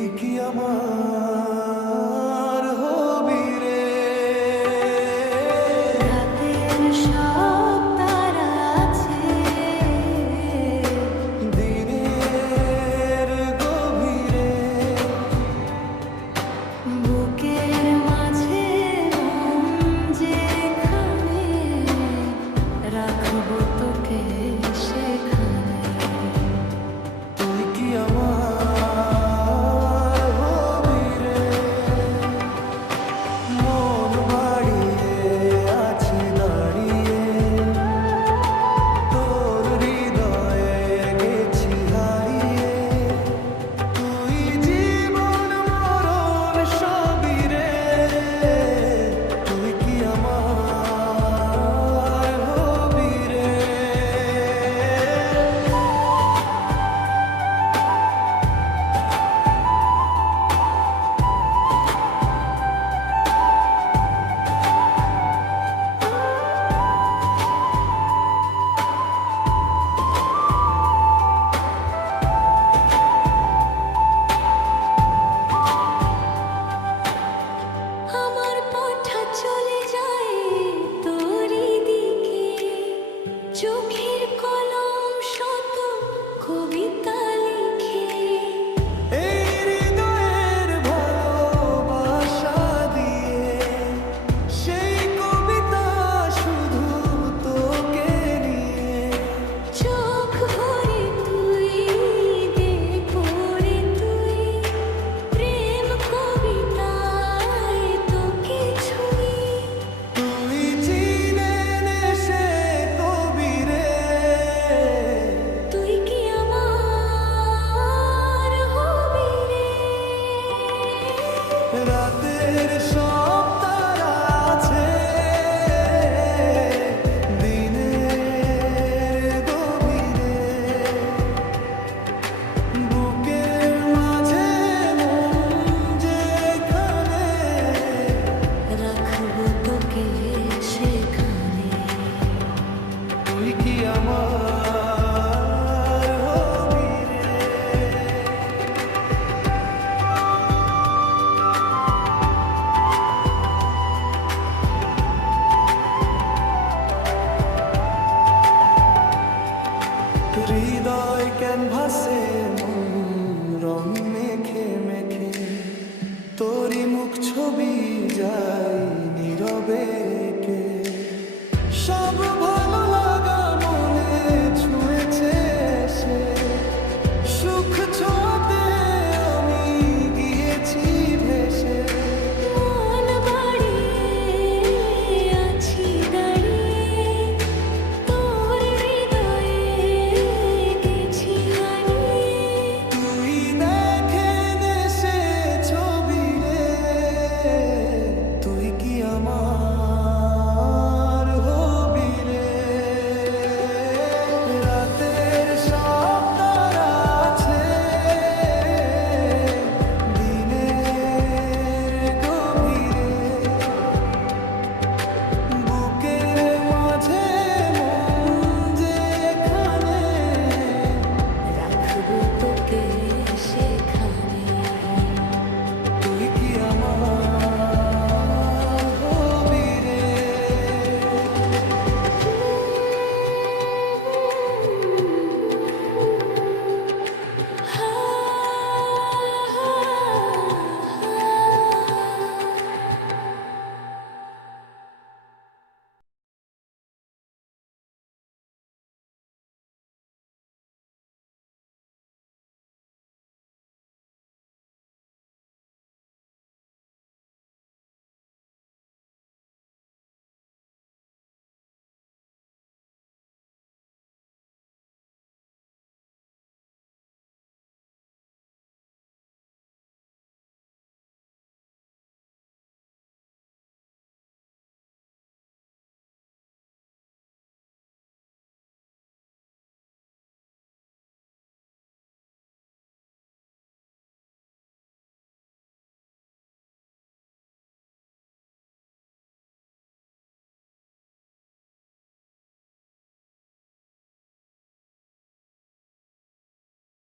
তুই কি আমার হবি রে? রাতের সব তারা আছে, দিনের গভীরে বুকের মাঝে মন যেখানে, রাখবো তোকে সেখানে। তুই কি আমার হবি রে? মন বাড়িয়ে আছে দাঁড়িয়ে, তোর হৃদয়ে গেছি হারিয়ে। তুই জীবন মরণ সবই রে। তুই কি আমার হবি রে? আমার পথটা চলে যায় তোরই দিকে, চোখের কলম শত কবিতা লিখে। এই হৃদয়ের ভালোবাসা দিয়ে সেই কবিতা শুধু তোকে নিয়ে। চোখ ভরে তুই দেখবো রে তুই, প্রেম কবিতায় তোকে ছুঁই। তুই চিনে নে সে কবি রে। তুই কি আমার হবি রে? রাতের সব তারা আছে, দিনের গভীরে বুকের মাঝে মন যেখানে, রাখবো তোকে সেখানে। তুই কি আমার হবি রে? হৃদয় ক্যানভাসে রং মেখে মেখে তোরই মুখ ছবি